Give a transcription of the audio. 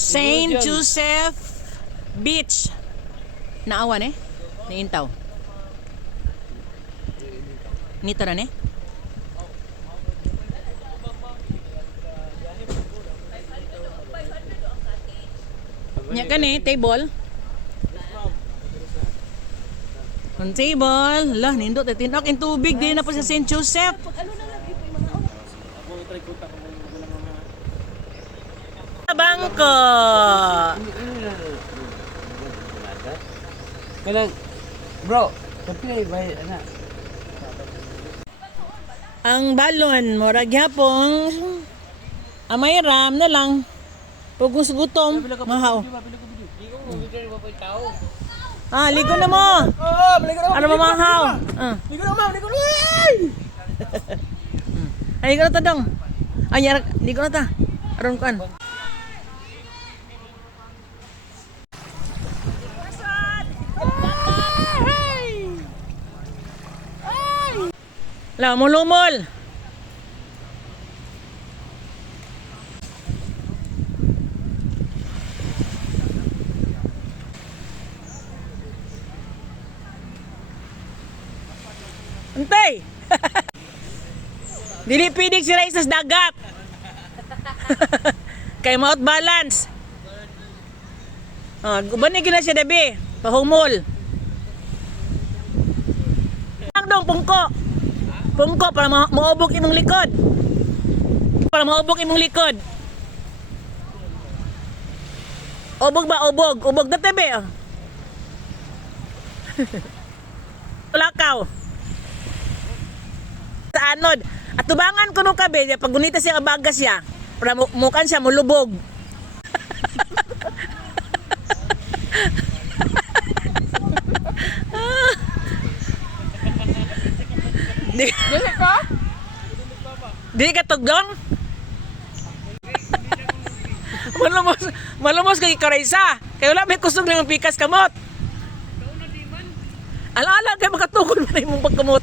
Saint Joseph Beach. Naawan eh. Niintaw. Nito na eh. Nya ka ni table. Ang table. Lah, nindot. Tinok yung tubig. Di na po sa Saint Joseph. Bangko. Kailan, bro, tapi bay anak. Ang balon, murag yapong amay ram na lang. Pugos gutom, mahaw. Ah, ligo na mo. Ano mo mahaw? Ligo na, ma'am, ligo na. Ay, ligo na ta dong. Ay, ligo na ta. Aron kan. La, mulumol. Antay. Dili pidig si Ray sa dagat. Kay mouth balance. Ah, guban ni gina siya dabi. Pahumol. Ang dong pungko. Pungko para maubog imong likod. Para maubog imong likod. Ubog ba? Ubog. Ubog na tebe. Tulakaw. Sa anod. At tubangan ko nung kabe, pag gunita siya abagas siya, para mukan siya mulubog. Dili ka? Di ka tugdong? Malumos kay Karaysa. Kaya wala may kusog ng pikas kamot. Ala-ala kay makatugod na imong pagkamot.